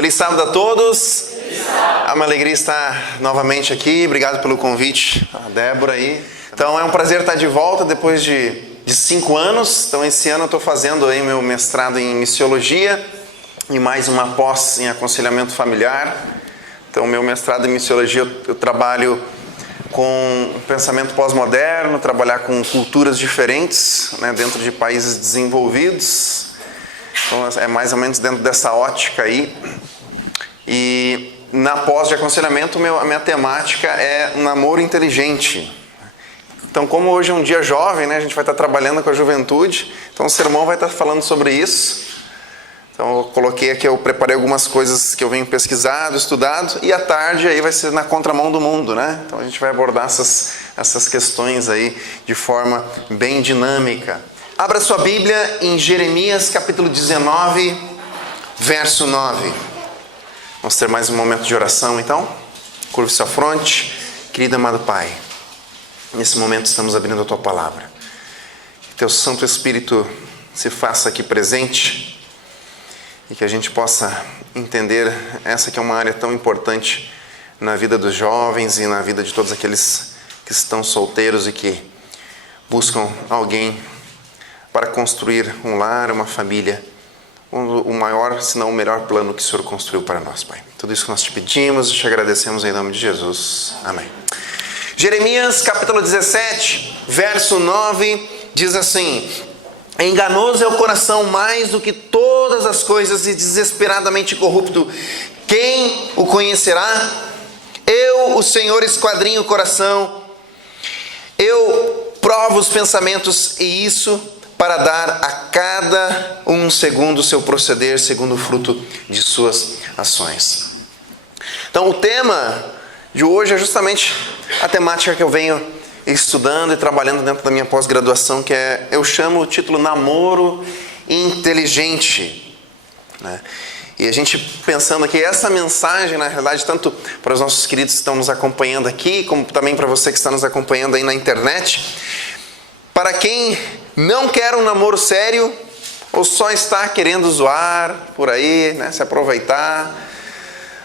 Feliz sábado a todos. É uma alegria estar novamente aqui. Obrigado pelo convite, a Débora aí. Então é um prazer estar de volta depois de 5 anos. Então esse ano eu estou fazendo aí meu mestrado em missiologia e mais uma pós em aconselhamento familiar. Então meu mestrado em missiologia eu trabalho com pensamento pós-moderno, trabalhar com culturas diferentes, né, dentro de países desenvolvidos. Então é mais ou menos dentro dessa ótica aí. E na pós de aconselhamento a minha temática é namoro inteligente. Então como hoje é um dia jovem, né, a gente vai estar trabalhando com a juventude, então o sermão vai estar falando sobre isso. Então eu coloquei aqui, eu preparei algumas coisas que eu venho pesquisado, estudado, e à tarde aí vai ser na contramão do mundo, né? Então a gente vai abordar essas questões aí de forma bem dinâmica. Abra sua Bíblia em Jeremias capítulo 19, verso 9. Vamos ter mais um momento de oração então. Curve sua fronte. Querido amado Pai, nesse momento estamos abrindo a Tua Palavra. Que Teu Santo Espírito se faça aqui presente e que a gente possa entender essa que é uma área tão importante na vida dos jovens e na vida de todos aqueles que estão solteiros e que buscam alguém para construir um lar, uma família, o maior, se não o melhor plano que o Senhor construiu para nós, Pai. Tudo isso que nós te pedimos e te agradecemos em nome de Jesus. Amém. Jeremias capítulo 17, verso 9, diz assim: enganoso é o coração mais do que todas as coisas e desesperadamente corrupto. Quem o conhecerá? Eu, o Senhor, esquadrinho o coração. Eu provo os pensamentos e isso para dar a cada um segundo o seu proceder, segundo o fruto de suas ações. Então o tema de hoje é justamente a temática que eu venho estudando e trabalhando dentro da minha pós-graduação, que eu chamo o título Namoro Inteligente, né? E a gente pensando aqui, essa mensagem, na realidade, tanto para os nossos queridos que estão nos acompanhando aqui, como também para você que está nos acompanhando aí na internet, para quem não quer um namoro sério, ou só está querendo zoar por aí, né, se aproveitar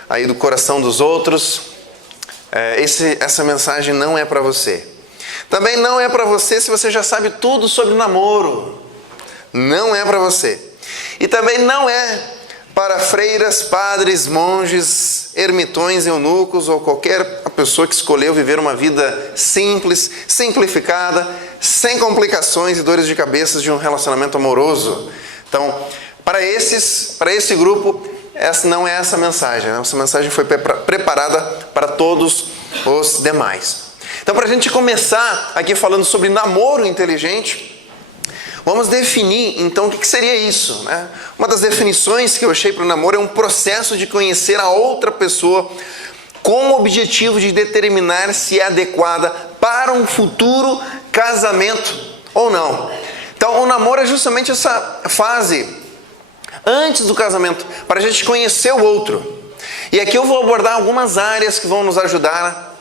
aí do coração dos outros, essa mensagem não é para você. Também não é para você se você já sabe tudo sobre namoro. Não é para você. E também não é para freiras, padres, monges, ermitões, eunucos ou qualquer pessoa que escolheu viver uma vida simples, simplificada, sem complicações e dores de cabeça de um relacionamento amoroso. Então, para esse grupo, essa não é essa mensagem. Essa mensagem foi preparada para todos os demais. Então, para a gente começar aqui falando sobre namoro inteligente, vamos definir, então, o que seria isso, né? Uma das definições que eu achei para o namoro é um processo de conhecer a outra pessoa com o objetivo de determinar se é adequada para um futuro casamento ou não. Então, o namoro é justamente essa fase antes do casamento, para a gente conhecer o outro. E aqui eu vou abordar algumas áreas que vão nos ajudar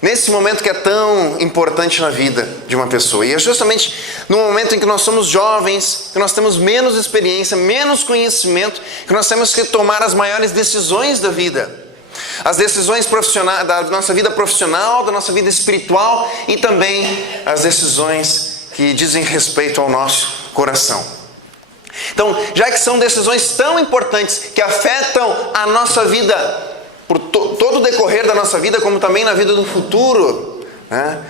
nesse momento que é tão importante na vida de uma pessoa. E é justamente no momento em que nós somos jovens, que nós temos menos experiência, menos conhecimento, que nós temos que tomar as maiores decisões da vida. As decisões profissionais, da nossa vida profissional, da nossa vida espiritual e também as decisões que dizem respeito ao nosso coração. Então, já que são decisões tão importantes que afetam a nossa vida por todo o decorrer da nossa vida, como também na vida do futuro, né?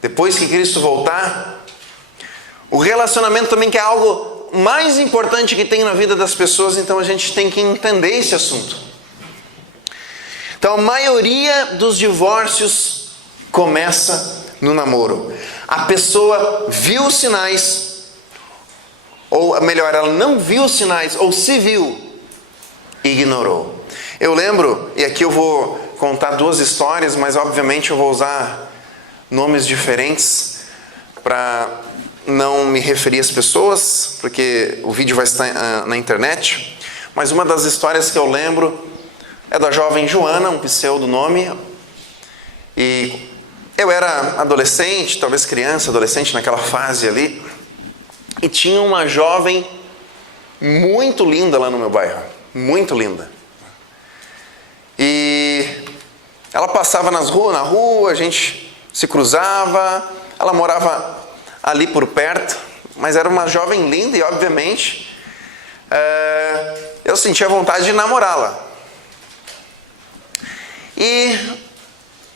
Depois que Cristo voltar, o relacionamento também, que é algo mais importante que tem na vida das pessoas, então a gente tem que entender esse assunto. Então a maioria dos divórcios começa no namoro. A pessoa viu os sinais, ou melhor, ela não viu os sinais, ou se viu, ignorou. Eu lembro, e aqui eu vou contar 2 histórias, mas obviamente eu vou usar nomes diferentes para não me referir às pessoas, porque o vídeo vai estar na internet. Mas uma das histórias que eu lembro é da jovem Joana, um pseudonome. E eu era adolescente, talvez criança, adolescente naquela fase ali. E tinha uma jovem muito linda lá no meu bairro. muito linda. E ela passava na rua, a gente se cruzava, ela morava ali por perto, mas era uma jovem linda e, obviamente, eu sentia vontade de namorá-la. E,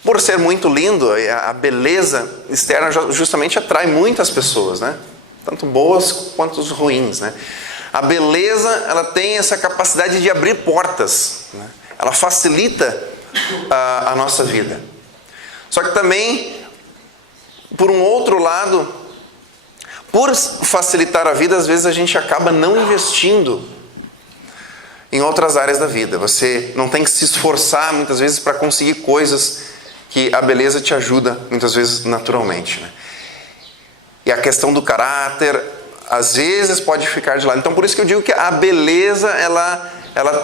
por ser muito lindo, a beleza externa justamente atrai muitas pessoas, né? Tanto boas quanto os ruins, né? A beleza, ela tem essa capacidade de abrir portas, né? Ela facilita a nossa vida. Só que também, por um outro lado, por facilitar a vida, às vezes a gente acaba não investindo em outras áreas da vida. Você não tem que se esforçar muitas vezes para conseguir coisas que a beleza te ajuda muitas vezes naturalmente, né? E a questão do caráter às vezes pode ficar de lado. Então por isso que eu digo que a beleza ela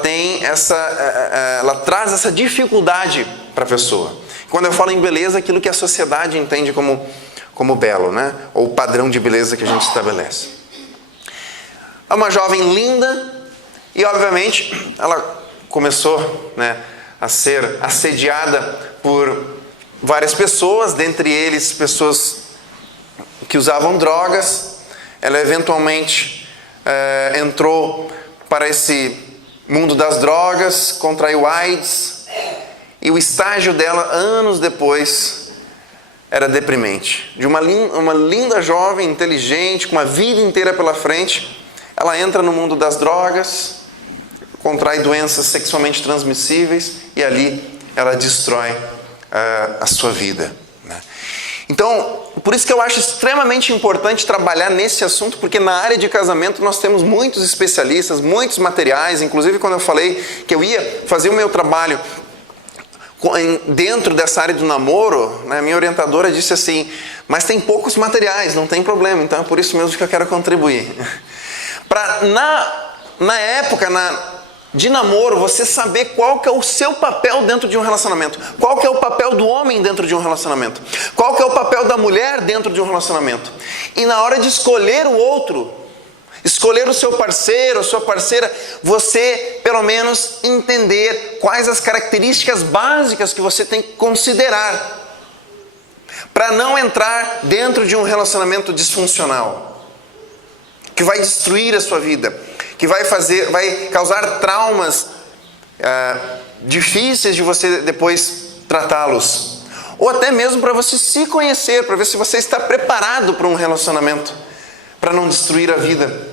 tem ela traz essa dificuldade para a pessoa. Quando eu falo em beleza, aquilo que a sociedade entende como belo, né? Ou o padrão de beleza que a gente estabelece. É uma jovem linda e, obviamente, ela começou, né, a ser assediada por várias pessoas, dentre eles pessoas que usavam drogas. Ela eventualmente entrou para esse mundo das drogas, contraiu AIDS, e o estágio dela, anos depois, era deprimente. De uma linda jovem, inteligente, com uma vida inteira pela frente, ela entra no mundo das drogas, contrai doenças sexualmente transmissíveis e ali ela destrói a sua vida, né? Então, por isso que eu acho extremamente importante trabalhar nesse assunto, porque na área de casamento nós temos muitos especialistas, muitos materiais. Inclusive, quando eu falei que eu ia fazer o meu trabalho dentro dessa área do namoro, né, minha orientadora disse assim: mas tem poucos materiais, não tem problema, então é por isso mesmo que eu quero contribuir. Na época de namoro, você saber qual que é o seu papel dentro de um relacionamento, qual que é o papel do homem dentro de um relacionamento, qual que é o papel da mulher dentro de um relacionamento. E na hora de escolher o outro, escolher o seu parceiro, a sua parceira, você pelo menos entender quais as características básicas que você tem que considerar para não entrar dentro de um relacionamento disfuncional, que vai destruir a sua vida, que vai causar traumas difíceis de você depois tratá-los. Ou até mesmo para você se conhecer, para ver se você está preparado para um relacionamento, para não destruir a vida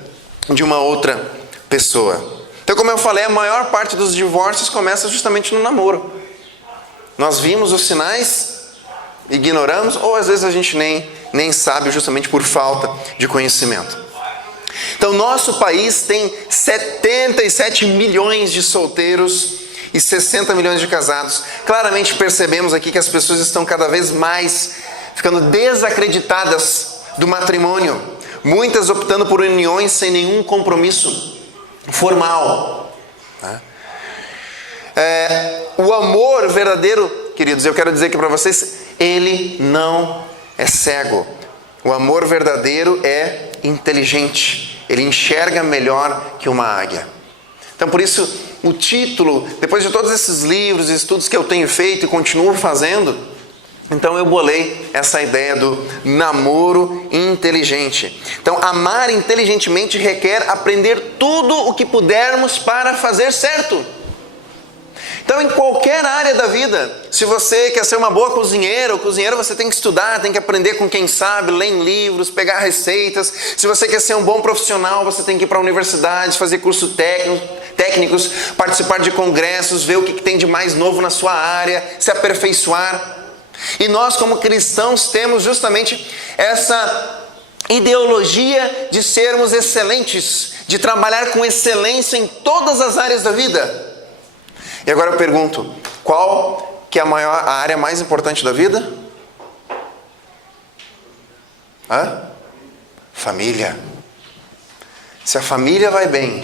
de uma outra pessoa. Então, como eu falei, a maior parte dos divórcios começa justamente no namoro. Nós vimos os sinais, ignoramos, ou às vezes a gente nem sabe, justamente por falta de conhecimento. Então, nosso país tem 77 milhões de solteiros e 60 milhões de casados. Claramente percebemos aqui que as pessoas estão cada vez mais ficando desacreditadas do matrimônio. Muitas optando por uniões sem nenhum compromisso formal. O amor verdadeiro, queridos, eu quero dizer aqui para vocês, ele não é cego. O amor verdadeiro é inteligente. Ele enxerga melhor que uma águia. Então, por isso, o título, depois de todos esses livros e estudos que eu tenho feito e continuo fazendo, então eu bolei essa ideia do namoro inteligente. Então, amar inteligentemente requer aprender tudo o que pudermos para fazer certo. Então, em qualquer área da vida, se você quer ser uma boa cozinheira ou cozinheiro, você tem que estudar, tem que aprender com quem sabe, ler em livros, pegar receitas. Se você quer ser um bom profissional, você tem que ir para universidades, fazer cursos técnicos, participar de congressos, ver o que tem de mais novo na sua área, se aperfeiçoar. E nós, como cristãos, temos justamente essa ideologia de sermos excelentes, de trabalhar com excelência em todas as áreas da vida. E agora eu pergunto, qual que é a área mais importante da vida? Família. Se a família vai bem,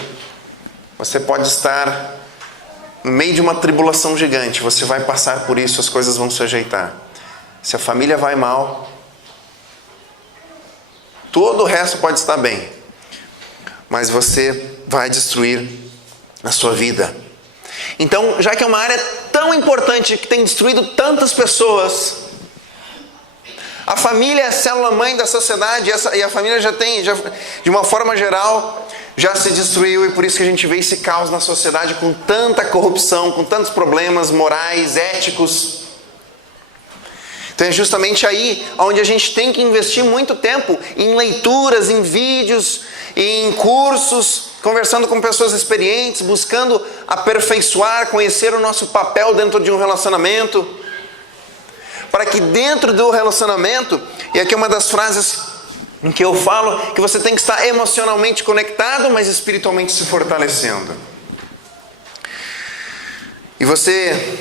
você pode estar no meio de uma tribulação gigante, você vai passar por isso, as coisas vão se ajeitar. Se a família vai mal, todo o resto pode estar bem, mas você vai destruir na sua vida. Então, já que é uma área tão importante que tem destruído tantas pessoas, a família é a célula-mãe da sociedade, e a família já, de uma forma geral, já se destruiu, e por isso que a gente vê esse caos na sociedade com tanta corrupção, com tantos problemas morais, éticos. Então é justamente aí onde a gente tem que investir muito tempo em leituras, em vídeos, em cursos, conversando com pessoas experientes, buscando aperfeiçoar, conhecer o nosso papel dentro de um relacionamento, para que dentro do relacionamento, e aqui é uma das frases em que eu falo, que você tem que estar emocionalmente conectado, mas espiritualmente se fortalecendo. E você,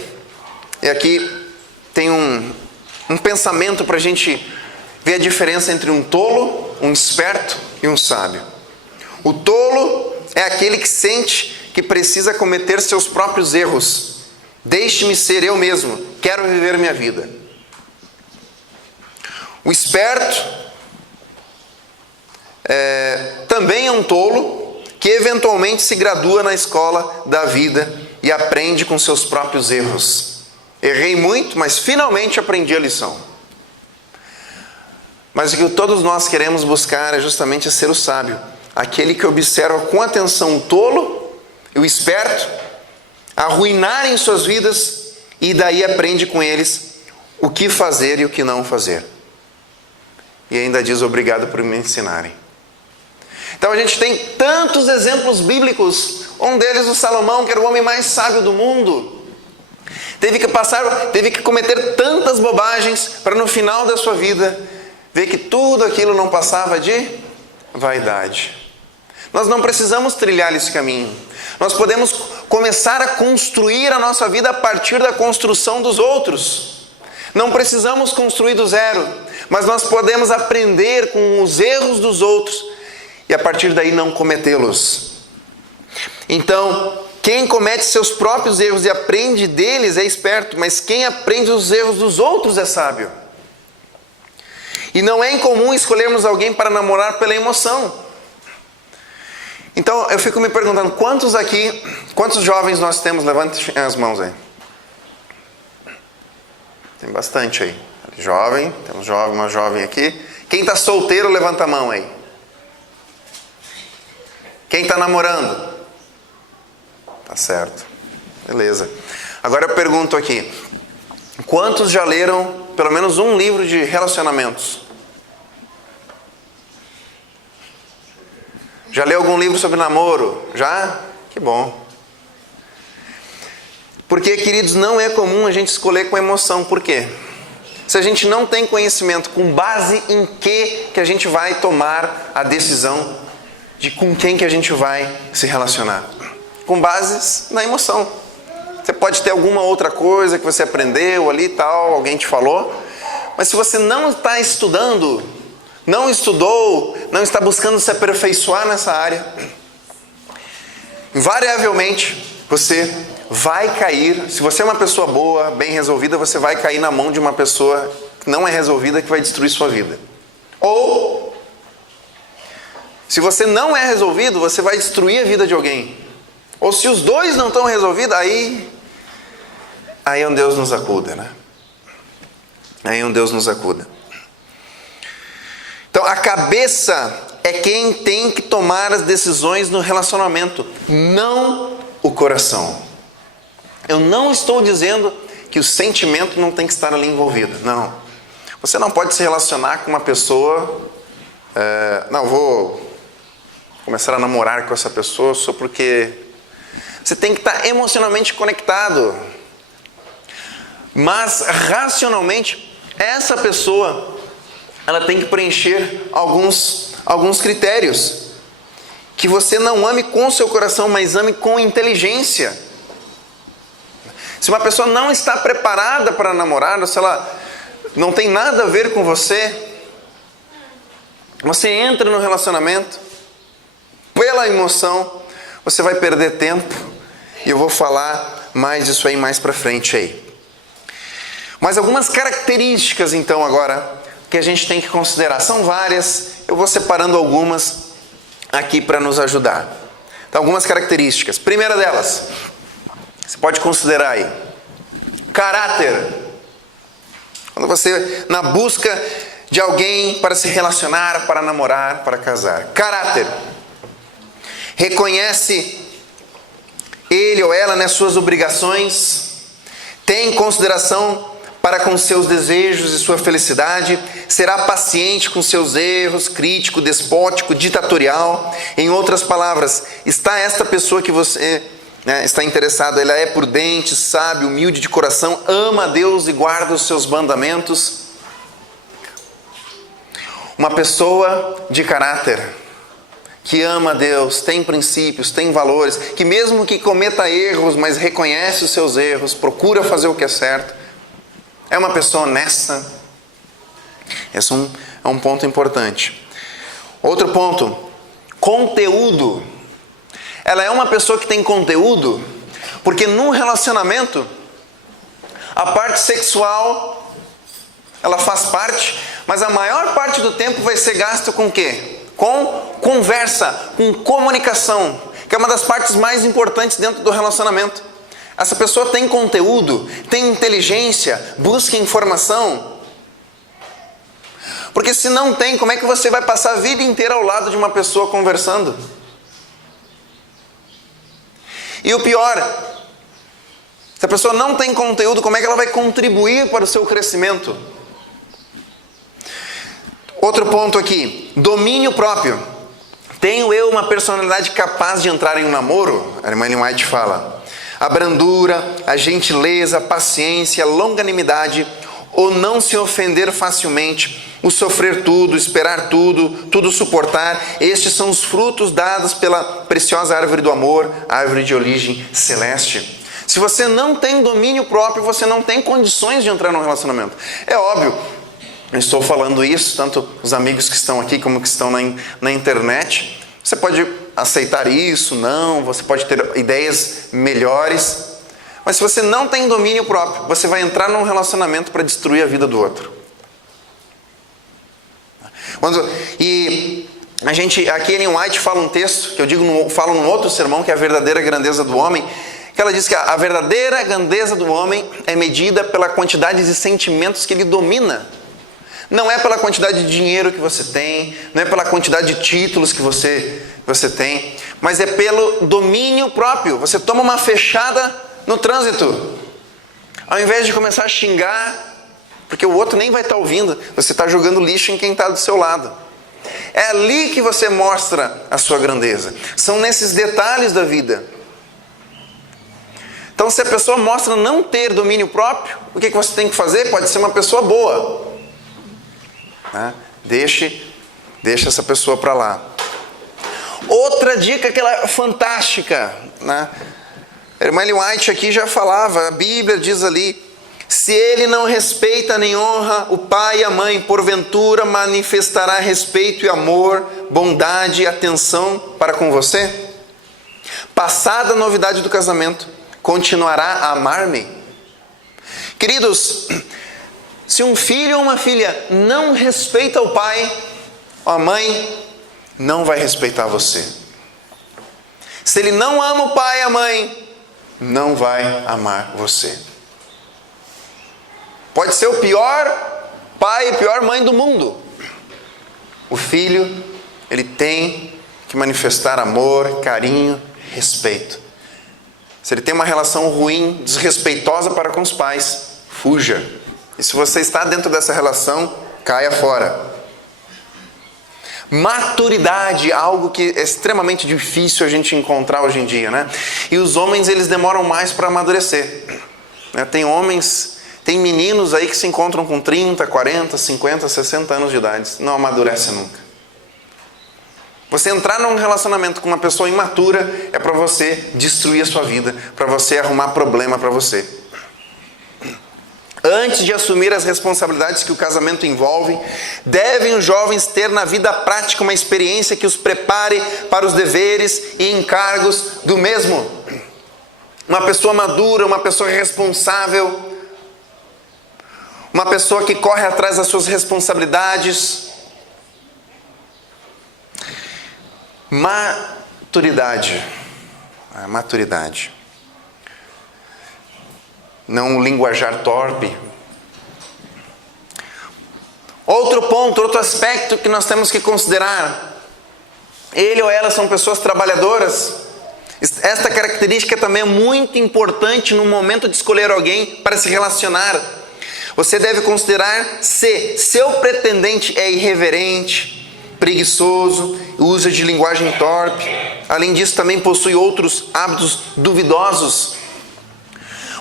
e aqui tem um pensamento para a gente ver a diferença entre um tolo, um esperto e um sábio. O tolo é aquele que sente que precisa cometer seus próprios erros. Deixe-me ser eu mesmo, quero viver minha vida. O esperto também é um tolo que eventualmente se gradua na escola da vida e aprende com seus próprios erros. Errei muito, mas finalmente aprendi a lição. Mas o que todos nós queremos buscar é justamente ser o sábio, aquele que observa com atenção o tolo e o esperto arruinarem suas vidas e daí aprende com eles o que fazer e o que não fazer. E ainda diz obrigado por me ensinarem. Então a gente tem tantos exemplos bíblicos, um deles o Salomão, que era o homem mais sábio do mundo. Teve que cometer tantas bobagens para no final da sua vida ver que tudo aquilo não passava de vaidade. Nós não precisamos trilhar esse caminho. Nós podemos começar a construir a nossa vida a partir da construção dos outros. Não precisamos construir do zero, mas nós podemos aprender com os erros dos outros e a partir daí não cometê-los. Então, quem comete seus próprios erros e aprende deles é esperto, mas quem aprende os erros dos outros é sábio. E não é incomum escolhermos alguém para namorar pela emoção. Então, eu fico me perguntando, quantos jovens nós temos? Levante as mãos aí. Tem bastante aí. Jovem, temos uma jovem aqui. Quem está solteiro, levanta a mão aí. Quem está namorando? Tá certo. Beleza. Agora eu pergunto aqui. Quantos já leram pelo menos um livro de relacionamentos? Já leu algum livro sobre namoro? Já? Que bom. Porque, queridos, não é comum a gente escolher com emoção. Por quê? Se a gente não tem conhecimento, com base em que a gente vai tomar a decisão de com quem que a gente vai se relacionar? Com bases na emoção. Você pode ter alguma outra coisa que você aprendeu ali e tal, alguém te falou, mas se você não está estudando, não estudou, não está buscando se aperfeiçoar nessa área, invariavelmente você vai cair. Se você é uma pessoa boa, bem resolvida, você vai cair na mão de uma pessoa que não é resolvida, que vai destruir sua vida. Ou, se você não é resolvido, você vai destruir a vida de alguém. Ou se os dois não estão resolvidos, aí é um Deus nos acuda, né? Aí é um Deus nos acuda. Então, a cabeça é quem tem que tomar as decisões no relacionamento, não o coração. Eu não estou dizendo que o sentimento não tem que estar ali envolvido, não. Você não pode se relacionar com uma pessoa, não, vou começar a namorar com essa pessoa só porque... Você tem que estar emocionalmente conectado. Mas, racionalmente, essa pessoa, ela tem que preencher alguns critérios. Que você não ame com o seu coração, mas ame com inteligência. Se uma pessoa não está preparada para namorar, ou se ela não tem nada a ver com você, você entra no relacionamento, pela emoção, você vai perder tempo. E eu vou falar mais disso aí mais para frente aí. Mas algumas características então agora que a gente tem que considerar. São várias, eu vou separando algumas aqui para nos ajudar. Então, algumas características. Primeira delas, você pode considerar aí, caráter. Quando você, na busca de alguém para se relacionar, para namorar, para casar. Caráter. Reconhece ele ou ela nas suas obrigações, tem consideração para com seus desejos e sua felicidade, será paciente com seus erros, crítico, despótico, ditatorial. Em outras palavras, está esta pessoa que você está interessado, ela é prudente, sábio, humilde de coração, ama a Deus e guarda os seus mandamentos. Uma pessoa de caráter, que ama a Deus, tem princípios, tem valores, que mesmo que cometa erros, mas reconhece os seus erros, procura fazer o que é certo, é uma pessoa honesta. Esse é um ponto importante. Outro ponto, conteúdo. Ela é uma pessoa que tem conteúdo, porque num relacionamento, a parte sexual, ela faz parte, mas a maior parte do tempo vai ser gasto com o quê? Com conversa, com comunicação, que é uma das partes mais importantes dentro do relacionamento. Essa pessoa tem conteúdo, tem inteligência, busca informação. Porque se não tem, como é que você vai passar a vida inteira ao lado de uma pessoa conversando? E o pior, se a pessoa não tem conteúdo, como é que ela vai contribuir para o seu crescimento? Outro ponto aqui, domínio próprio. Tenho eu uma personalidade capaz de entrar em um namoro? A irmã Ellen White fala. A brandura, a gentileza, a paciência, a longanimidade, ou não se ofender facilmente, o sofrer tudo, esperar tudo, tudo suportar. Estes são os frutos dados pela preciosa árvore do amor, árvore de origem celeste. Se você não tem domínio próprio, você não tem condições de entrar num relacionamento. É óbvio. Eu estou falando isso, tanto os amigos que estão aqui como que estão na internet. Você pode aceitar isso, não, você pode ter ideias melhores. Mas se você não tem domínio próprio, você vai entrar num relacionamento para destruir a vida do outro. E a gente, aqui Ellen White fala um texto, que eu falo num outro sermão, que é a verdadeira grandeza do homem, que ela diz que a verdadeira grandeza do homem é medida pela quantidade de sentimentos que ele domina. Não é pela quantidade de dinheiro que você tem, não é pela quantidade de títulos que você tem, mas é pelo domínio próprio. Você toma uma fechada no trânsito. Ao invés de começar a xingar, porque o outro nem vai estar ouvindo, você está jogando lixo em quem está do seu lado. É ali que você mostra a sua grandeza. São nesses detalhes da vida. Então, se a pessoa mostra não ter domínio próprio, o que você tem que fazer? Pode ser uma pessoa boa. Deixe essa pessoa para lá. Outra dica que ela é fantástica, né? A irmã Ellen White aqui já falava, a Bíblia diz ali, se ele não respeita nem honra o pai e a mãe, porventura manifestará respeito e amor, bondade e atenção para com você? Passada a novidade do casamento, continuará a amar-me? Queridos, se um filho ou uma filha não respeita o pai ou a mãe, não vai respeitar você. Se ele não ama o pai e a mãe, não vai amar você. Pode ser o pior pai e pior mãe do mundo. O filho, ele tem que manifestar amor, carinho, respeito. Se ele tem uma relação ruim, desrespeitosa para com os pais, fuja. E se você está dentro dessa relação, caia fora. Maturidade, algo que é extremamente difícil a gente encontrar hoje em dia, né? E os homens, eles demoram mais para amadurecer. Tem meninos aí que se encontram com 30, 40, 50, 60 anos de idade. Não amadurece nunca. Você entrar num relacionamento com uma pessoa imatura é para você destruir a sua vida, para você arrumar problema para você. Antes de assumir as responsabilidades que o casamento envolve, devem os jovens ter na vida prática uma experiência que os prepare para os deveres e encargos do mesmo. Uma pessoa madura, uma pessoa responsável, uma pessoa que corre atrás das suas responsabilidades. Maturidade. A maturidade. Não um linguajar torpe. Outro ponto, outro aspecto que nós temos que considerar. Ele ou ela são pessoas trabalhadoras. Esta característica também é muito importante no momento de escolher alguém para se relacionar. Você deve considerar se seu pretendente é irreverente, preguiçoso, usa de linguagem torpe. Além disso, também possui outros hábitos duvidosos.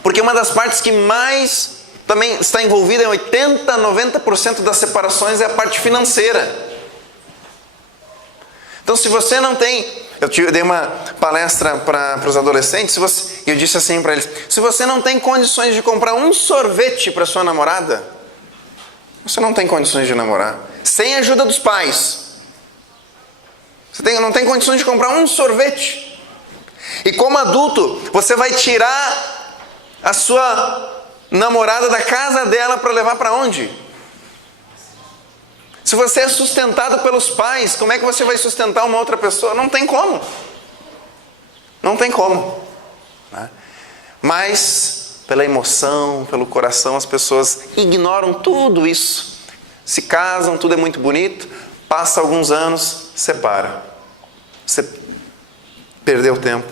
Porque uma das partes que mais também está envolvida em 80%, 90% das separações é a parte financeira. Então, se você não tem... Eu dei uma palestra para os adolescentes e eu disse assim para eles: se você não tem condições de comprar um sorvete para sua namorada, você não tem condições de namorar. Sem a ajuda dos pais. Você não tem condições de comprar um sorvete. E como adulto, você vai tirar a sua namorada da casa dela para levar para onde? Se você é sustentado pelos pais, como é que você vai sustentar uma outra pessoa? Não tem como. Não tem como. Né? Mas, pela emoção, pelo coração, as pessoas ignoram tudo isso. Se casam, tudo é muito bonito. Passa alguns anos, separa. Você perdeu tempo.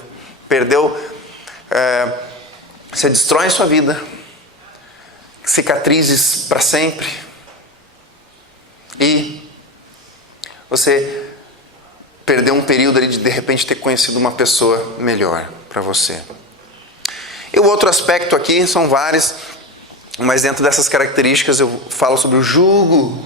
Você destrói a sua vida. Cicatrizes para sempre. E você perdeu um período ali de repente ter conhecido uma pessoa melhor para você. E o outro aspecto aqui, são vários, mas dentro dessas características eu falo sobre o jugo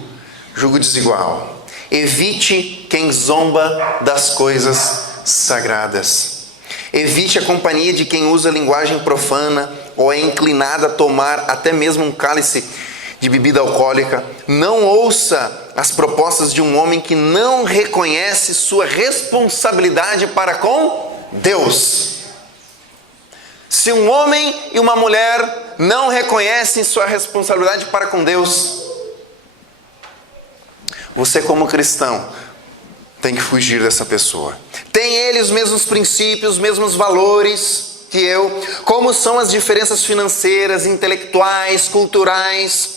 desigual. Evite quem zomba das coisas sagradas. Evite a companhia de quem usa linguagem profana ou é inclinado a tomar até mesmo um cálice de bebida alcoólica. Não ouça as propostas de um homem que não reconhece sua responsabilidade para com Deus. Se um homem e uma mulher não reconhecem sua responsabilidade para com Deus, você como cristão tem que fugir dessa pessoa. Tem ele os mesmos princípios, os mesmos valores que eu? Como são as diferenças financeiras, intelectuais, culturais?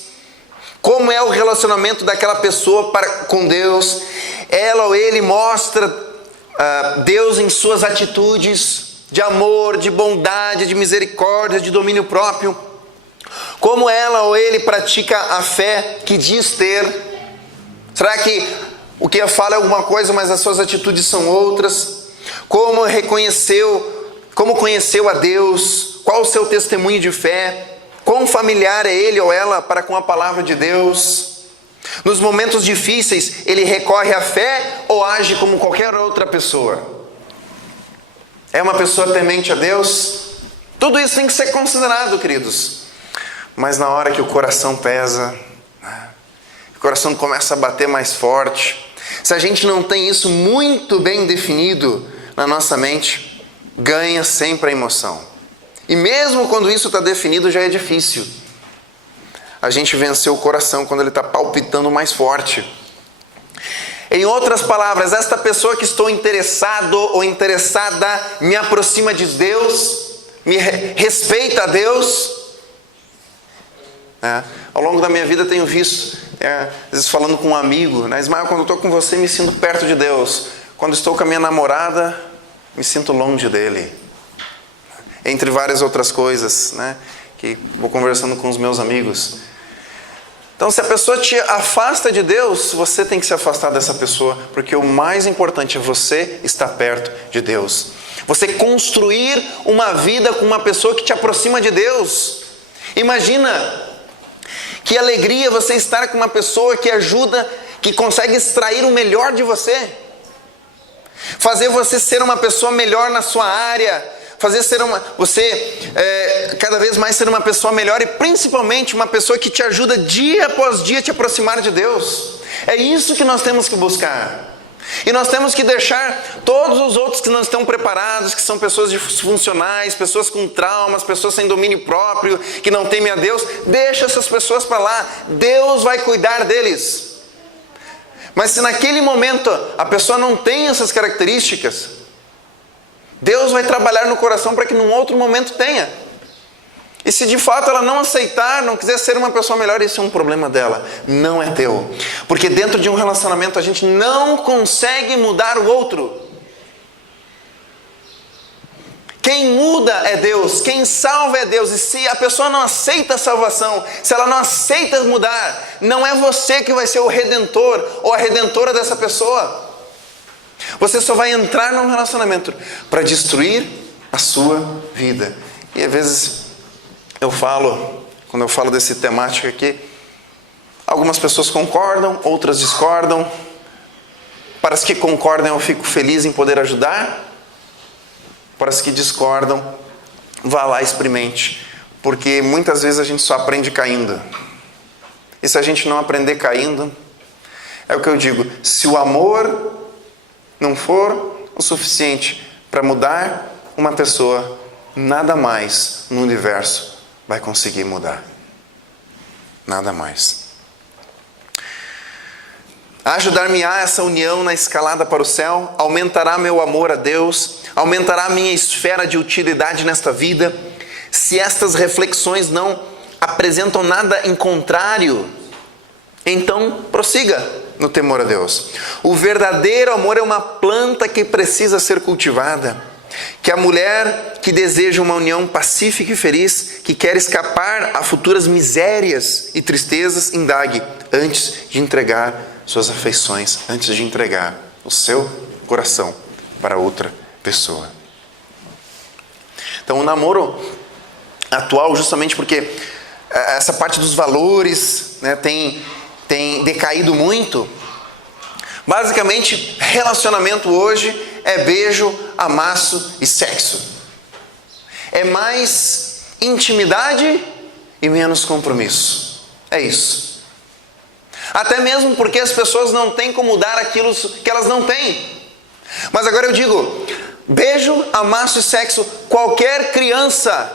Como é o relacionamento daquela pessoa com Deus? Ela ou ele mostra Deus em suas atitudes de amor, de bondade, de misericórdia, de domínio próprio? Como ela ou ele pratica a fé que diz ter? Será que o que fala é alguma coisa, mas as suas atitudes são outras? Como conheceu a Deus? Qual o seu testemunho de fé? Quão familiar é ele ou ela para com a palavra de Deus? Nos momentos difíceis, ele recorre à fé ou age como qualquer outra pessoa? É uma pessoa temente a Deus? Tudo isso tem que ser considerado, queridos. Mas na hora que o coração pesa, o coração começa a bater mais forte, se a gente não tem isso muito bem definido na nossa mente, ganha sempre a emoção. E mesmo quando isso está definido, já é difícil a gente vencer o coração quando ele está palpitando mais forte. Em outras palavras, esta pessoa que estou interessado ou interessada me aproxima de Deus, me respeita a Deus. Ao longo da minha vida tenho visto, às vezes falando com um amigo, Ismael, quando eu estou com você me sinto perto de Deus. Quando estou com a minha namorada, me sinto longe dele. Entre várias outras coisas, que vou conversando com os meus amigos. Então, se a pessoa te afasta de Deus, você tem que se afastar dessa pessoa, porque o mais importante é você estar perto de Deus. Você construir uma vida com uma pessoa que te aproxima de Deus. Imagina que alegria você estar com uma pessoa que ajuda, que consegue extrair o melhor de você. Fazer você ser uma pessoa melhor na sua área. Fazer cada vez mais ser uma pessoa melhor e principalmente uma pessoa que te ajuda dia após dia a te aproximar de Deus. É isso que nós temos que buscar. E nós temos que deixar todos os outros que não estão preparados, que são pessoas disfuncionais, pessoas com traumas, pessoas sem domínio próprio, que não temem a Deus, deixa essas pessoas para lá. Deus vai cuidar deles. Mas se naquele momento a pessoa não tem essas características, Deus vai trabalhar no coração para que num outro momento tenha. E se de fato ela não aceitar, não quiser ser uma pessoa melhor, isso é um problema dela, não é teu. Porque dentro de um relacionamento a gente não consegue mudar o outro. Quem muda é Deus, quem salva é Deus. E se a pessoa não aceita a salvação, se ela não aceita mudar, não é você que vai ser o redentor ou a redentora dessa pessoa. Você só vai entrar num relacionamento para destruir a sua vida. E às vezes quando eu falo dessa temática aqui, algumas pessoas concordam, outras discordam. Para as que concordam, eu fico feliz em poder ajudar. Para as que discordam, vá lá e experimente. Porque muitas vezes a gente só aprende caindo. E se a gente não aprender caindo, é o que eu digo, se o amor não for o suficiente para mudar uma pessoa, nada mais no universo vai conseguir mudar. Nada mais. Ajudar-me-á essa união na escalada para o céu, aumentará meu amor a Deus, aumentará minha esfera de utilidade nesta vida. Se estas reflexões não apresentam nada em contrário, então prossiga no temor a Deus. O verdadeiro amor é uma planta que precisa ser cultivada. Que a mulher que deseja uma união pacífica e feliz, que quer escapar a futuras misérias e tristezas, indague antes de entregar suas afeições, antes de entregar o seu coração para outra pessoa. Então o namoro atual, justamente porque essa parte dos valores, né, tem decaído muito. Basicamente, relacionamento hoje é beijo, amasso e sexo. É mais intimidade e menos compromisso. É isso. Até mesmo porque as pessoas não têm como dar aquilo que elas não têm. Mas agora eu digo, beijo, amasso e sexo, qualquer criança,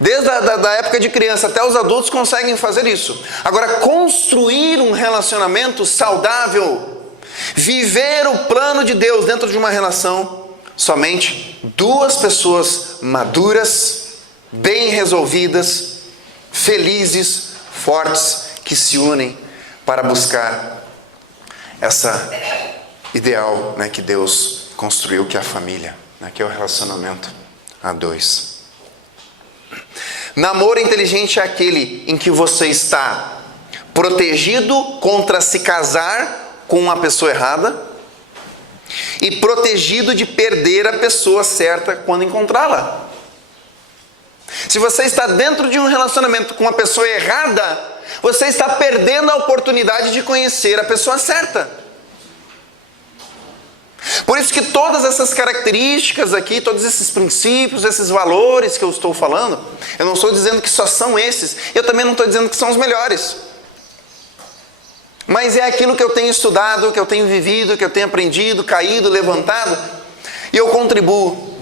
desde a época de criança até os adultos conseguem fazer isso. Agora, construir um relacionamento saudável, viver o plano de Deus dentro de uma relação, somente duas pessoas maduras, bem resolvidas, felizes, fortes, que se unem para buscar essa ideal, né, que Deus construiu, que é a família, né, que é o relacionamento a dois. Namoro inteligente é aquele em que você está protegido contra se casar com uma pessoa errada e protegido de perder a pessoa certa quando encontrá-la. Se você está dentro de um relacionamento com uma pessoa errada, você está perdendo a oportunidade de conhecer a pessoa certa. Por isso que todas essas características aqui, todos esses princípios, esses valores que eu estou falando, eu não estou dizendo que só são esses, eu também não estou dizendo que são os melhores. Mas é aquilo que eu tenho estudado, que eu tenho vivido, que eu tenho aprendido, caído, levantado, e eu contribuo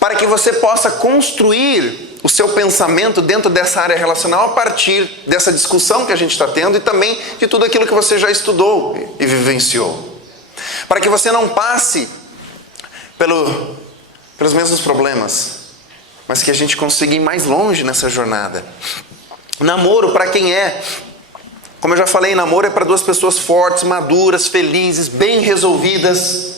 para que você possa construir o seu pensamento dentro dessa área relacional a partir dessa discussão que a gente está tendo e também de tudo aquilo que você já estudou e vivenciou. Para que você não passe pelos mesmos problemas, mas que a gente consiga ir mais longe nessa jornada. Namoro, para quem é, como eu já falei, namoro é para duas pessoas fortes, maduras, felizes, bem resolvidas.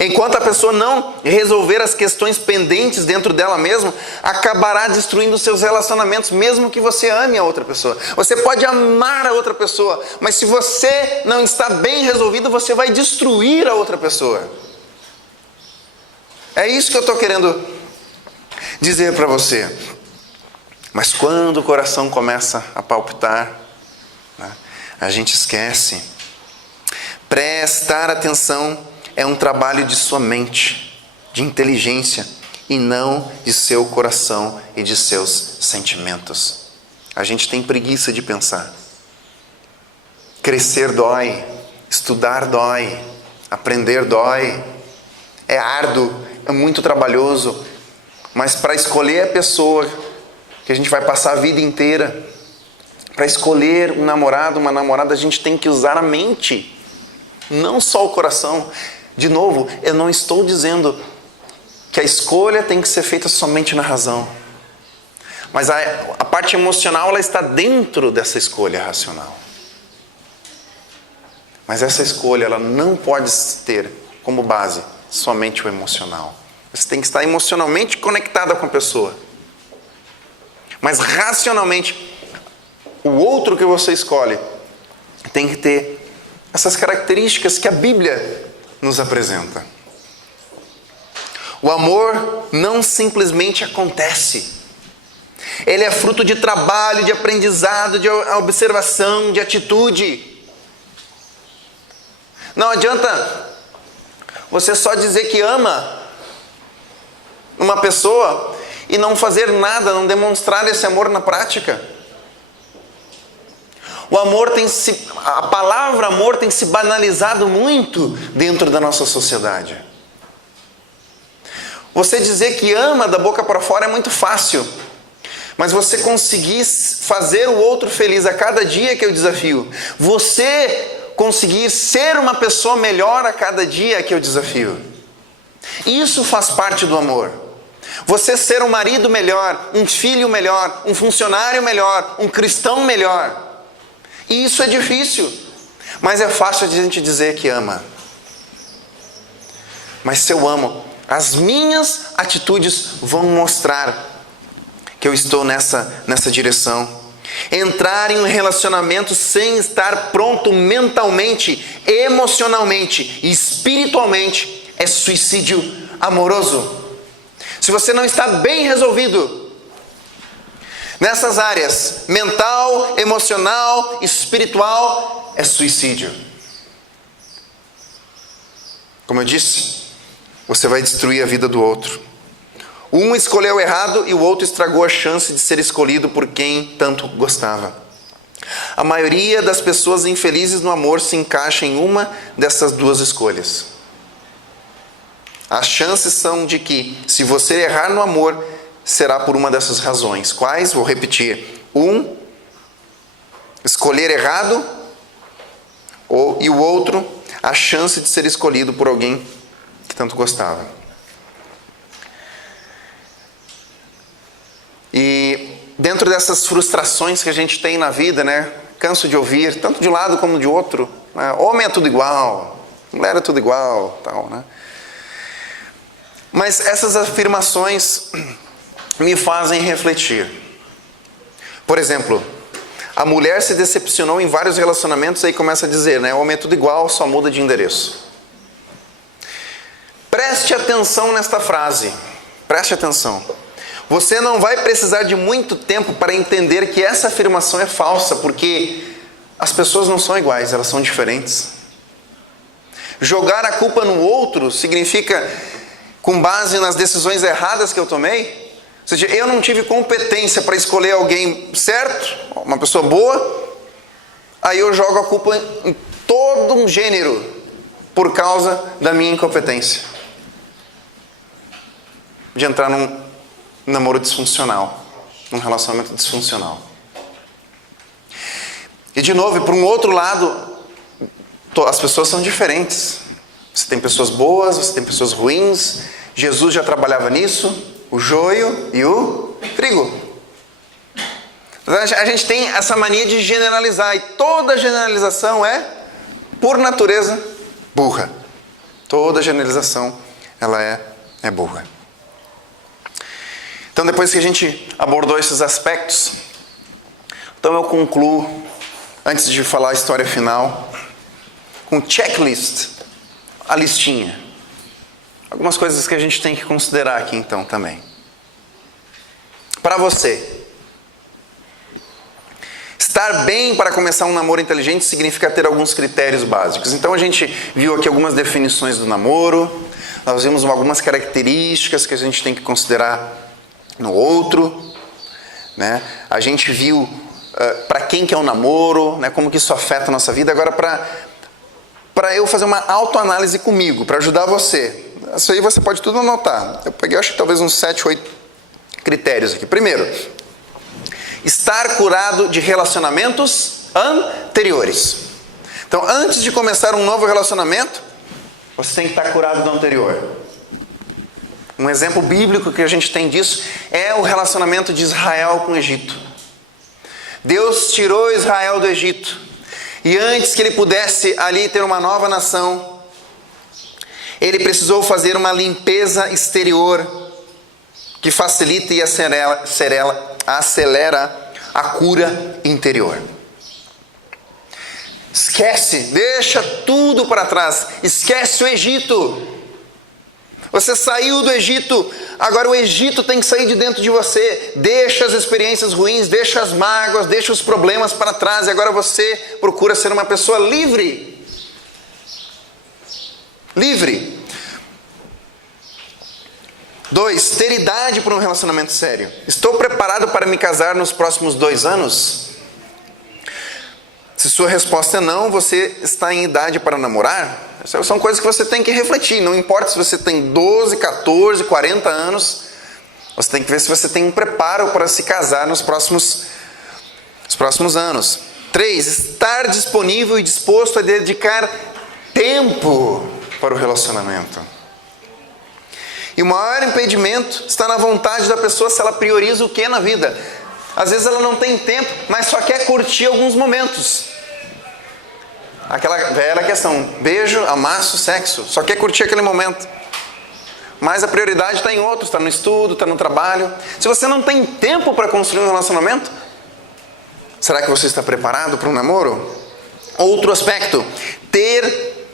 Enquanto a pessoa não resolver as questões pendentes dentro dela mesma, acabará destruindo os seus relacionamentos, mesmo que você ame a outra pessoa. Você pode amar a outra pessoa, mas se você não está bem resolvido, você vai destruir a outra pessoa. É isso que eu estou querendo dizer para você. Mas quando o coração começa a palpitar, né, a gente esquece. Prestar atenção é um trabalho de sua mente, de inteligência, e não de seu coração e de seus sentimentos. A gente tem preguiça de pensar. Crescer dói, estudar dói, aprender dói. É árduo, é muito trabalhoso, mas para escolher a pessoa que a gente vai passar a vida inteira, para escolher um namorado, uma namorada, a gente tem que usar a mente, não só o coração. De novo, eu não estou dizendo que a escolha tem que ser feita somente na razão. Mas a parte emocional, ela está dentro dessa escolha racional. Mas essa escolha, ela não pode ter como base somente o emocional. Você tem que estar emocionalmente conectada com a pessoa. Mas racionalmente, o outro que você escolhe tem que ter essas características que a Bíblia nos apresenta. O amor não simplesmente acontece. Ele é fruto de trabalho, de aprendizado, de observação, de atitude. Não adianta você só dizer que ama uma pessoa e não fazer nada, não demonstrar esse amor na prática. O amor a palavra amor tem se banalizado muito dentro da nossa sociedade. Você dizer que ama da boca para fora é muito fácil, mas você conseguir fazer o outro feliz a cada dia que é o desafio. Você conseguir ser uma pessoa melhor a cada dia que é o desafio. Isso faz parte do amor. Você ser um marido melhor, um filho melhor, um funcionário melhor, um cristão melhor. E isso é difícil, mas é fácil de a gente dizer que ama. Mas se eu amo, as minhas atitudes vão mostrar que eu estou nessa direção. Entrar em um relacionamento sem estar pronto mentalmente, emocionalmente e espiritualmente é suicídio amoroso. Se você não está bem resolvido nessas áreas, mental, emocional, espiritual, é suicídio. Como eu disse, você vai destruir a vida do outro. Um escolheu errado e o outro estragou a chance de ser escolhido por quem tanto gostava. A maioria das pessoas infelizes no amor se encaixa em uma dessas duas escolhas. As chances são de que, se você errar no amor, será por uma dessas razões. Quais? Vou repetir. Escolher errado, e o outro, a chance de ser escolhido por alguém que tanto gostava. E dentro dessas frustrações que a gente tem na vida, né? Canso de ouvir, tanto de um lado como de outro, né? Homem é tudo igual, mulher é tudo igual, tal, né? Mas essas afirmações me fazem refletir. Por exemplo, a mulher se decepcionou em vários relacionamentos, aí começa a dizer, né? Homem é tudo igual, só muda de endereço. Preste atenção nesta frase. Preste atenção. Você não vai precisar de muito tempo para entender que essa afirmação é falsa, porque as pessoas não são iguais, elas são diferentes. Jogar a culpa no outro significa, com base nas decisões erradas que eu tomei, ou seja, eu não tive competência para escolher alguém certo, uma pessoa boa, aí eu jogo a culpa em todo um gênero por causa da minha incompetência de entrar num namoro disfuncional, num relacionamento disfuncional. E de novo, por um outro lado, as pessoas são diferentes. Você tem pessoas boas, você tem pessoas ruins. Jesus já trabalhava nisso, o joio e o trigo. A gente tem essa mania de generalizar, e toda generalização é, por natureza, burra. Toda generalização, ela é burra. Então, depois que a gente abordou esses aspectos, então eu concluo, antes de falar a história final, com checklist, a listinha. Algumas coisas que a gente tem que considerar aqui então também. Para você, estar bem para começar um namoro inteligente significa ter alguns critérios básicos. Então a gente viu aqui algumas definições do namoro, nós vimos algumas características que a gente tem que considerar no outro, né? A gente viu para quem que é o namoro, né? Como que isso afeta a nossa vida. Agora, para eu fazer uma autoanálise comigo, para ajudar você. Isso aí você pode tudo anotar. Eu peguei, acho que talvez uns 7, 8 critérios aqui. Primeiro, estar curado de relacionamentos anteriores. Então, antes de começar um novo relacionamento, você tem que estar curado do anterior. Um exemplo bíblico que a gente tem disso é o relacionamento de Israel com o Egito. Deus tirou Israel do Egito. E antes que ele pudesse ali ter uma nova nação, ele precisou fazer uma limpeza exterior que facilita e acelera a cura interior. Esquece, deixa tudo para trás. Esquece o Egito. Você saiu do Egito, agora o Egito tem que sair de dentro de você. Deixa as experiências ruins, deixa as mágoas, deixa os problemas para trás. E agora você procura ser uma pessoa livre. Livre. 2. Ter idade para um relacionamento sério. Estou preparado para me casar nos próximos 2 anos? Se sua resposta é não, você está em idade para namorar? São coisas que você tem que refletir. Não importa se você tem 12, 14, 40 anos. Você tem que ver se você tem um preparo para se casar nos próximos anos. 3. Estar disponível e disposto a dedicar tempo para o relacionamento. E o maior impedimento está na vontade da pessoa, se ela prioriza o que na vida. Às vezes ela não tem tempo, mas só quer curtir alguns momentos. Aquela velha questão, beijo, amasso, sexo, só quer curtir aquele momento. Mas a prioridade está em outros, está no estudo, está no trabalho. Se você não tem tempo para construir um relacionamento, será que você está preparado para um namoro? Outro aspecto, ter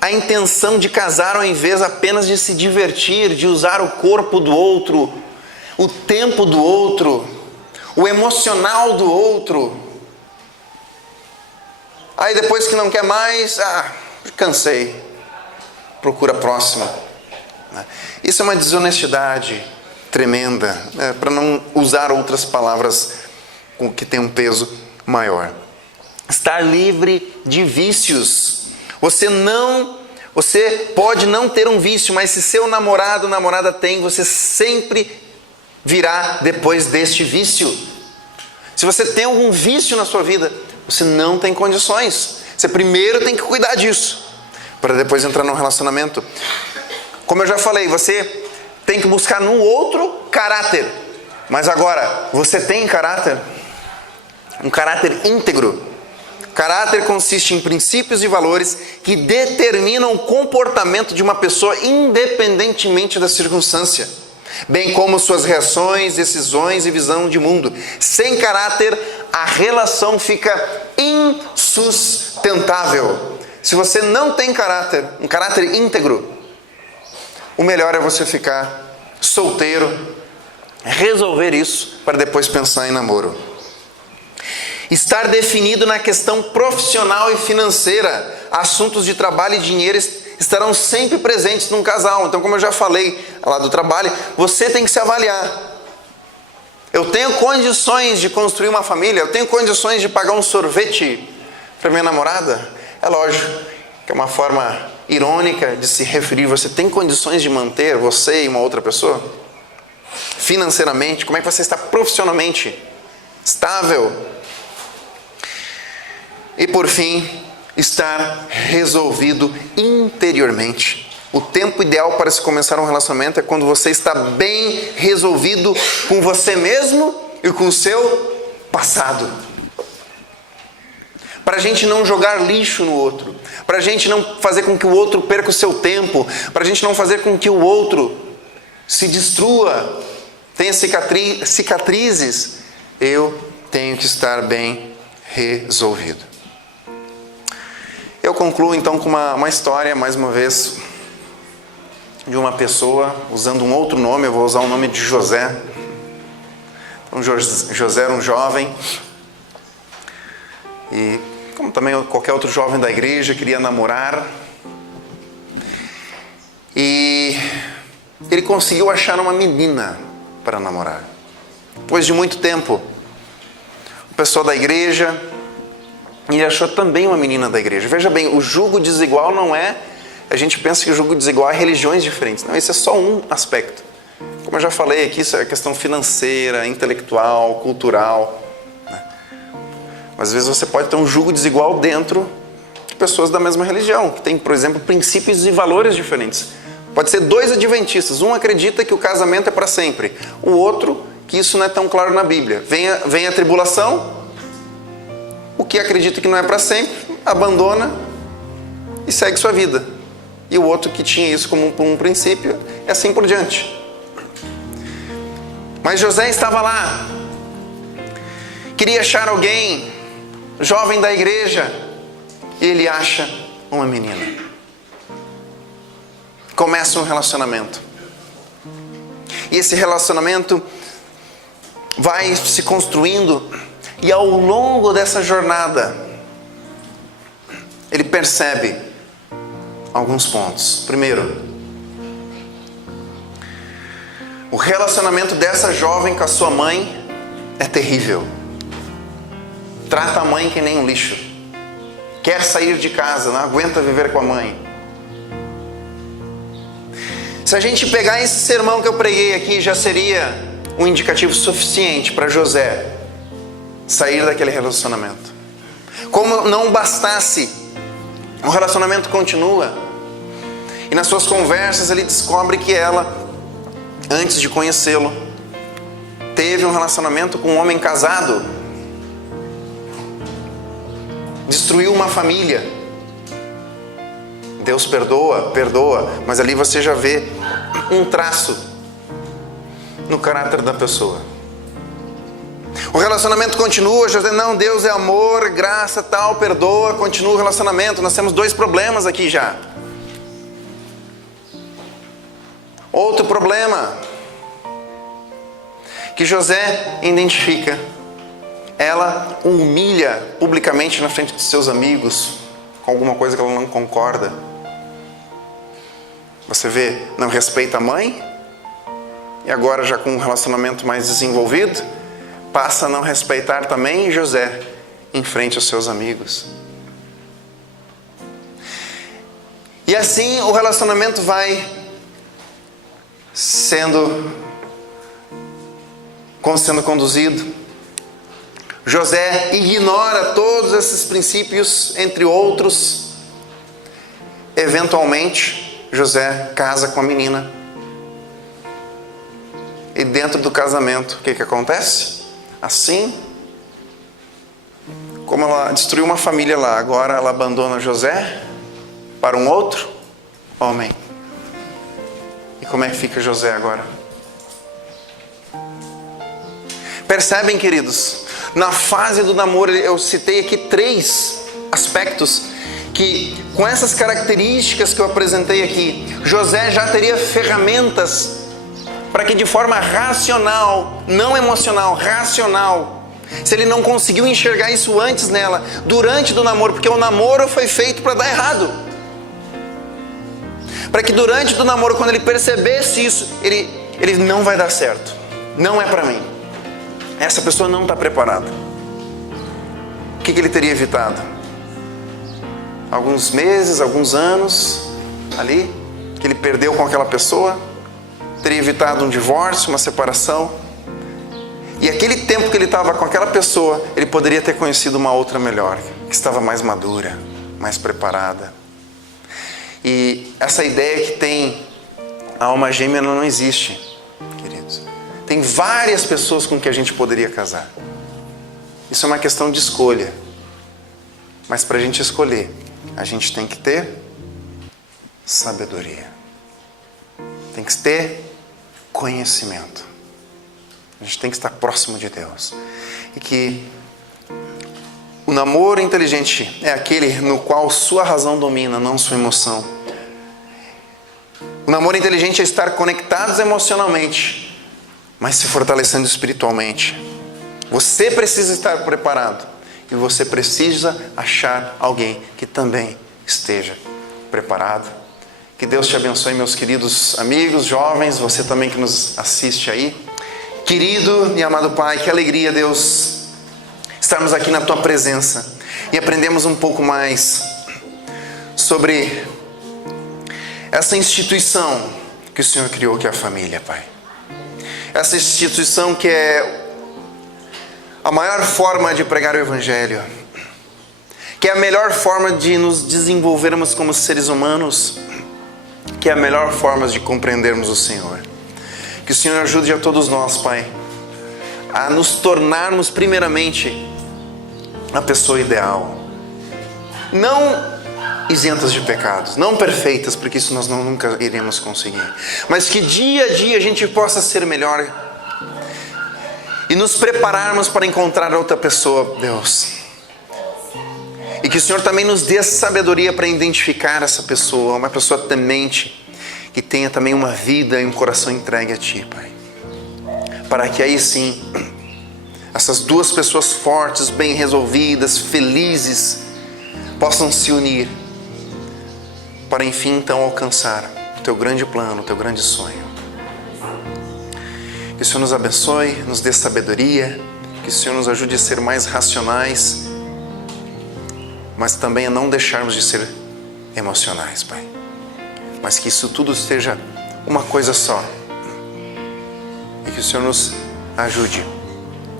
a intenção de casar ao invés apenas de se divertir, de usar o corpo do outro, o tempo do outro, o emocional do outro. Aí depois que não quer mais, cansei, procura próximo. Isso é uma desonestidade tremenda, para não usar outras palavras que têm um peso maior. Estar livre de vícios. Você pode não ter um vício, mas se seu namorado ou namorada tem, você sempre virá depois deste vício. Se você tem algum vício na sua vida, você não tem condições. Você primeiro tem que cuidar disso, para depois entrar num relacionamento. Como eu já falei, você tem que buscar no outro caráter. Mas agora, você tem caráter? Um caráter íntegro. Caráter consiste em princípios e valores que determinam o comportamento de uma pessoa independentemente da circunstância, bem como suas reações, decisões e visão de mundo. Sem caráter, a relação fica insustentável. Se você não tem caráter, um caráter íntegro, o melhor é você ficar solteiro, resolver isso para depois pensar em namoro. Estar definido na questão profissional e financeira. Assuntos de trabalho e dinheiro estarão sempre presentes num casal. Então, como eu já falei lá do trabalho, você tem que se avaliar. Eu tenho condições de construir uma família? Eu tenho condições de pagar um sorvete para minha namorada? É lógico que é uma forma irônica de se referir. Você tem condições de manter você e uma outra pessoa? Financeiramente, como é que você está profissionalmente estável? E por fim, estar resolvido interiormente. O tempo ideal para se começar um relacionamento é quando você está bem resolvido com você mesmo e com o seu passado. Para a gente não jogar lixo no outro. Para a gente não fazer com que o outro perca o seu tempo. Para a gente não fazer com que o outro se destrua, tenha cicatrizes. Eu tenho que estar bem resolvido. Eu concluo então com uma história, mais uma vez, de uma pessoa, usando um outro nome. Eu vou usar o nome de José. Então, José era um jovem, e como também qualquer outro jovem da igreja, queria namorar. E ele conseguiu achar uma menina para namorar. Depois de muito tempo, o pessoal da igreja, e ele achou também uma menina da igreja. Veja bem, o jugo desigual não é... A gente pensa que o jugo desigual é religiões diferentes. Não, esse é só um aspecto. Como eu já falei aqui, isso é questão financeira, intelectual, cultural. Mas às vezes você pode ter um jugo desigual dentro que pessoas da mesma religião, que têm, por exemplo, princípios e valores diferentes. Pode ser dois adventistas, um acredita que o casamento é para sempre, o outro que isso não é tão claro na Bíblia. Vem a tribulação, o que acredita que não é para sempre, abandona e segue sua vida. E o outro que tinha isso como um princípio, e assim por diante. Mas José estava lá, queria achar alguém, jovem da igreja, e ele acha uma menina. Começa um relacionamento. E esse relacionamento vai se construindo, e ao longo dessa jornada, ele percebe alguns pontos. Primeiro, o relacionamento dessa jovem com a sua mãe é terrível. Trata a mãe que nem um lixo. Quer sair de casa, não aguenta viver com a mãe. Se a gente pegar esse sermão que eu preguei aqui, já seria um indicativo suficiente para José sair daquele relacionamento. Como não bastasse, o relacionamento continua. E nas suas conversas ele descobre que ela, antes de conhecê-lo, teve um relacionamento com um homem casado. Destruiu uma família. Deus perdoa, mas ali você já vê um traço no caráter da pessoa. O relacionamento continua, José, não, Deus é amor, graça, tal, perdoa, continua o relacionamento. Nós temos dois problemas aqui já. Outro problema que José identifica. Ela o humilha publicamente na frente de seus amigos com alguma coisa que ela não concorda. Você vê, não respeita a mãe, e agora já com um relacionamento mais desenvolvido, passa a não respeitar também José em frente aos seus amigos. E assim o relacionamento vai sendo conduzido. José ignora todos esses princípios, entre outros. Eventualmente, José casa com a menina. E dentro do casamento, o que acontece? Assim como ela destruiu uma família lá, agora ela abandona José para um outro homem. E como é que fica José agora? Percebem, queridos? Na fase do namoro, eu citei aqui 3 aspectos que, com essas características que eu apresentei aqui, José já teria ferramentas para que de forma racional, não emocional, racional, se ele não conseguiu enxergar isso antes nela, durante do namoro, porque o namoro foi feito para dar errado, para que durante do namoro, quando ele percebesse isso, ele não vai dar certo, não é para mim, essa pessoa não está preparada. O que ele teria evitado? Alguns meses, alguns anos ali, que ele perdeu com aquela pessoa, teria evitado um divórcio, uma separação. E aquele tempo que ele estava com aquela pessoa, ele poderia ter conhecido uma outra melhor, que estava mais madura, mais preparada. E essa ideia que tem a alma gêmea não existe, queridos. Tem várias pessoas com que a gente poderia casar. Isso é uma questão de escolha. Mas para a gente escolher, a gente tem que ter sabedoria. Tem que ter conhecimento. A gente tem que estar próximo de Deus. E que o namoro inteligente é aquele no qual sua razão domina, não sua emoção. O namoro inteligente é estar conectados emocionalmente, mas se fortalecendo espiritualmente. Você precisa estar preparado. E você precisa achar alguém que também esteja preparado. Que Deus te abençoe, meus queridos amigos, jovens, você também que nos assiste aí. Querido e amado Pai, que alegria, Deus, estarmos aqui na Tua presença e aprendemos um pouco mais sobre essa instituição que o Senhor criou, que é a família, Pai. Essa instituição que é a maior forma de pregar o Evangelho, que é a melhor forma de nos desenvolvermos como seres humanos, que é a melhor forma de compreendermos o Senhor. Que o Senhor ajude a todos nós, Pai, a nos tornarmos primeiramente a pessoa ideal, não isentas de pecados, não perfeitas, porque isso nós nunca iremos conseguir, mas que dia a dia a gente possa ser melhor e nos prepararmos para encontrar outra pessoa, Deus. E que o Senhor também nos dê sabedoria para identificar essa pessoa, uma pessoa temente, que tenha também uma vida e um coração entregue a Ti, Pai. Para que aí sim, essas duas pessoas fortes, bem resolvidas, felizes, possam se unir para enfim então alcançar o Teu grande plano, o Teu grande sonho. Que o Senhor nos abençoe, nos dê sabedoria, que o Senhor nos ajude a ser mais racionais, mas também a não deixarmos de ser emocionais, Pai. Mas que isso tudo seja uma coisa só. E que o Senhor nos ajude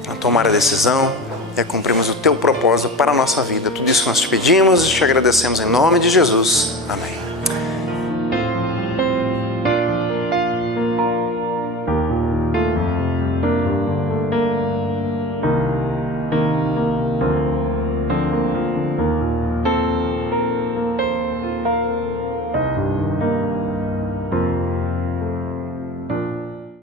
a tomar a decisão e a cumprirmos o Teu propósito para a nossa vida. Tudo isso que nós te pedimos e te agradecemos em nome de Jesus. Amém.